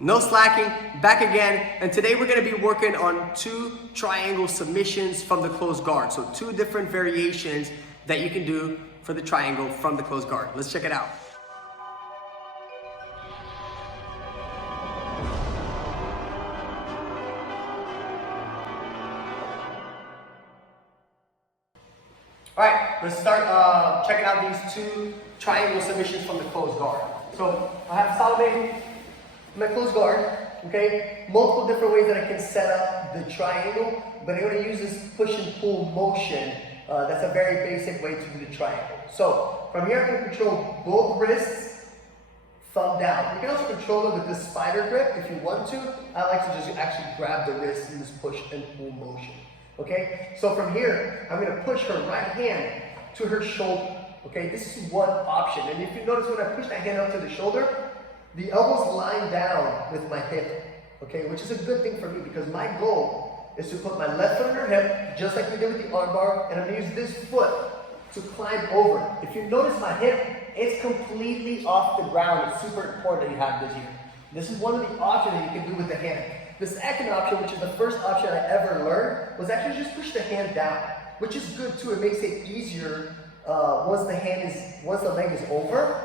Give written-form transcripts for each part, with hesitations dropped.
No slacking, back again, and today we're gonna be working on 2 triangle submissions from the closed guard. So 2 different variations that you can do for the triangle from the closed guard. Let's check it out. All right, let's start checking out these 2 triangle submissions from the closed guard. So I have Salome in my closed guard, okay? Multiple different ways that I can set up the triangle, but I'm gonna use this push and pull motion. That's a very basic way to do the triangle. So from here, I can control both wrists, thumb down. You can also control it with this spider grip if you want to. I like to just actually grab the wrist in this push and pull motion. Okay, so from here, I'm gonna push her right hand to her shoulder. Okay, this is one option. And if you notice when I push that hand up to the shoulder, the elbow's lying down with my hip. Okay, which is a good thing for me because my goal is to put my left foot on her hip, just like we did with the arm bar, and I'm gonna use this foot to climb over. If you notice my hip, it's completely off the ground. It's super important that you have this here. This is one of the options that you can do with the hand. The second option, which is the first option I ever learned, was actually just push the hand down, which is good too. It makes it easier once the leg is over.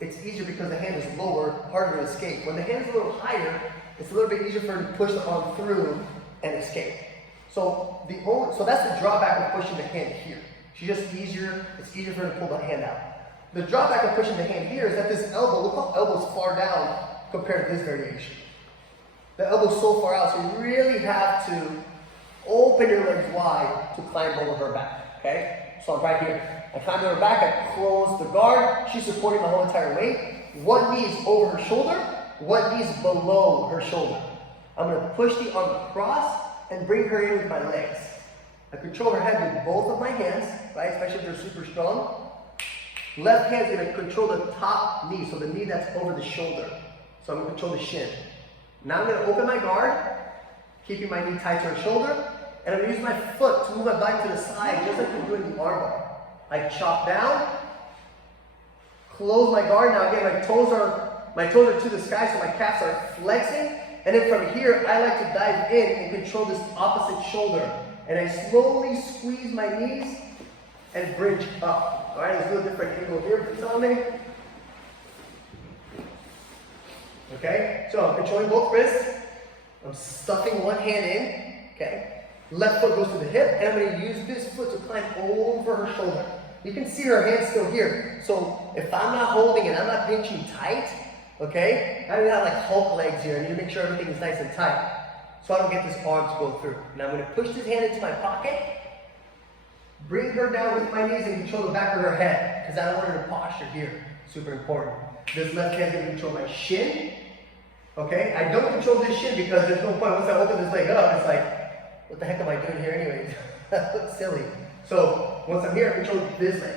It's easier because the hand is lower, harder to escape. When the hand is a little higher, it's a little bit easier for her to push the arm through and escape. So that's the drawback of pushing the hand here. It's just easier. It's easier for her to pull the hand out. The drawback of pushing the hand here is that this elbow, look how elbow's far down compared to this variation. The elbow's so far out, so you really have to open your legs wide to climb over her back, okay? So I'm right here. I climb over her back, I close the guard. She's supporting my whole entire weight. One knee is over her shoulder, one knee is below her shoulder. I'm gonna push the arm across and bring her in with my legs. I control her head with both of my hands, right? Especially if they're super strong. Left hand's gonna control the top knee, so the knee that's over the shoulder. So I'm gonna control the shin. Now I'm going to open my guard, keeping my knee tight to her shoulder, and I'm going to use my foot to move my body to the side, just like we're doing the arm bar. I chop down, close my guard. Now again, my toes are to the sky, so my calves are flexing. And then from here, I like to dive in and control this opposite shoulder. And I slowly squeeze my knees and bridge up. All right, let's do a different angle here. Please on me. Okay, so I'm controlling both wrists. I'm stuffing one hand in, okay? Left foot goes to the hip, and I'm gonna use this foot to climb over her shoulder. You can see her hand still here. So if I'm not holding it, I'm not pinching tight, okay? I don't have like Hulk legs here. I need to make sure everything is nice and tight so I don't get this arm to go through. And I'm gonna push this hand into my pocket, bring her down with my knees and control the back of her head because I don't want her to posture here. Super important. This left hand is going to control my shin. Okay? I don't control this shin because there's no point. Once I open this leg up, it's like, what the heck am I doing here anyways? That looks silly. So once I'm here, I control this leg.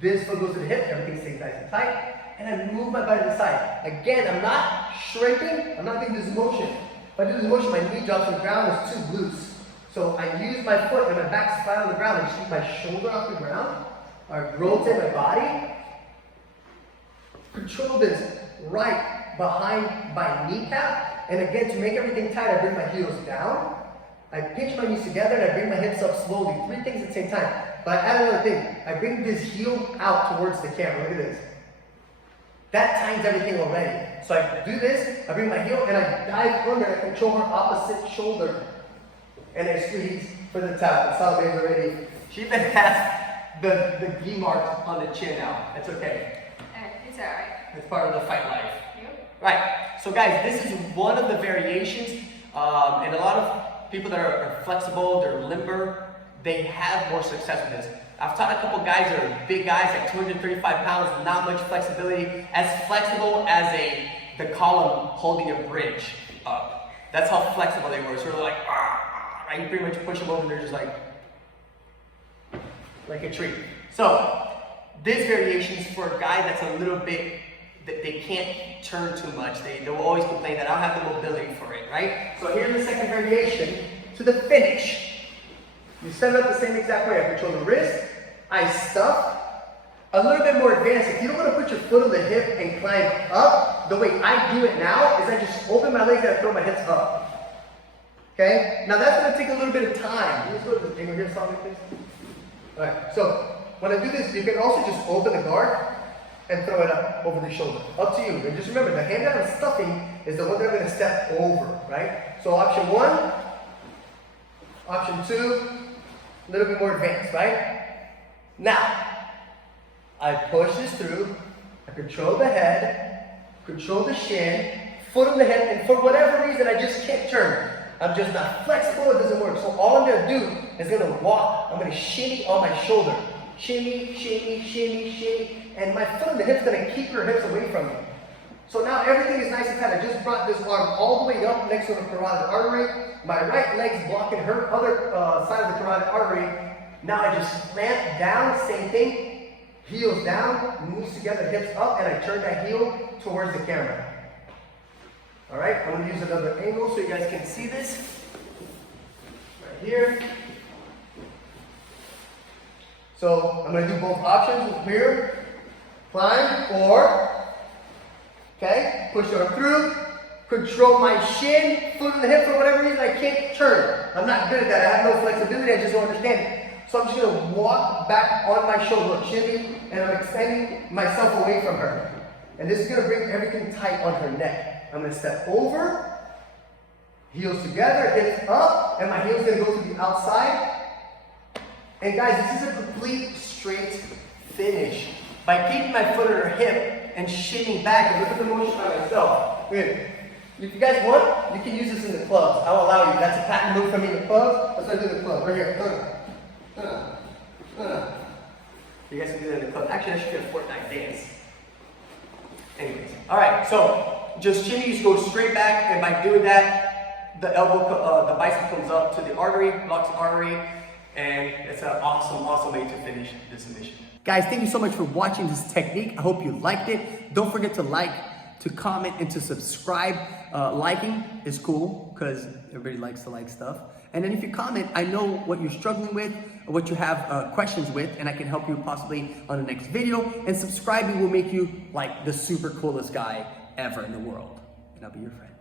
This foot goes to the hip, everything stays nice and tight, and I move my body to the side. Again, I'm not shrinking, I'm not doing this motion. If I do this motion, my knee drops to the ground, it's too loose. So I use my foot and my back's flat on the ground, I just keep my shoulder off the ground. I rotate my body. Control this right behind my kneecap, and again, to make everything tight, I bring my heels down, I pinch my knees together, and I bring my hips up slowly. 3 things at the same time. But I add another thing. I bring this heel out towards the camera. Look at this. That tightens everything already. So I do this, I bring my heel, and I dive under and control her opposite shoulder. And I squeeze for the top. Salome's already, she even has the gi mark on the chin now. It's okay. It's alright. It's part of the fight life. Yep. Right. So guys, this is one of the variations, and a lot of people that are flexible, they're limber, they have more success with this. I've taught a couple guys that are big guys, like 235 pounds, not much flexibility, as flexible as the column holding a bridge up. That's how flexible they were. Sort of like, right? You pretty much push them over and they're just like a tree. So this variation is for a guy that's a little bit, that they can't turn too much. They'll always complain that I don't have the mobility for it, right? So here's the second variation to the finish. You set it up the same exact way. I control the wrist, I stuff. A little bit more advanced. If you don't want to put your foot on the hip and climb up, the way I do it now is I just open my legs and I throw my hips up. Okay? Now that's gonna take a little bit of time. Can you just go to the angle here, Solomon, please? All right, so when I do this, you can also just open the guard and throw it up over the shoulder. Up to you. And just remember, the hand that I'm stuffing is the one that I'm gonna step over, right? So option 1, option 2, a little bit more advanced, right? Now, I push this through, I control the head, control the shin, foot on the hip, and for whatever reason, I just can't turn. I'm just not flexible, it doesn't work. So all I'm gonna do is gonna walk, I'm gonna shimmy on my shoulder. Shimmy, shimmy, shimmy, shimmy, and my foot on the hip's gonna keep your hips away from me. So now everything is nice and tight. I just brought this arm all the way up next to the carotid artery. My right leg's blocking her other side of the carotid artery. Now I just slant down, same thing. Heels down, knees together, hips up, and I turn that heel towards the camera. All right, I'm gonna use another angle so you guys can see this. Right here. So I'm gonna do both options here. Climb or, okay, push it through, control my shin, foot on the hip, for whatever reason I can't turn. I'm not good at that, I have no flexibility, I just don't understand it. So I'm just gonna walk back on my shoulder, shimmy, and I'm extending myself away from her. And this is gonna bring everything tight on her neck. I'm gonna step over, heels together, hips up, and my heel's gonna go to the outside. And guys, this is a complete straight finish. By keeping my foot on her hip and shimmying back, and look at the motion by myself. Good. If you guys want, you can use this in the clubs. I'll allow you. That's a patent move for me in the clubs. Let's do the club. Right here. You guys can do that in the club. Actually, I should get a Fortnite dance. Anyways. Alright, so just shimmies, go straight back, and by doing that, the elbow, the bicep comes up to the artery, blocks the artery, and it's an awesome, awesome way to finish this submission. Guys, thank you so much for watching this technique. I hope you liked it. Don't forget to like, to comment, and to subscribe. Liking is cool because everybody likes to like stuff. And then if you comment, I know what you're struggling with, or what you have questions with, and I can help you possibly on the next video. And subscribing will make you like the super coolest guy ever in the world. And I'll be your friend.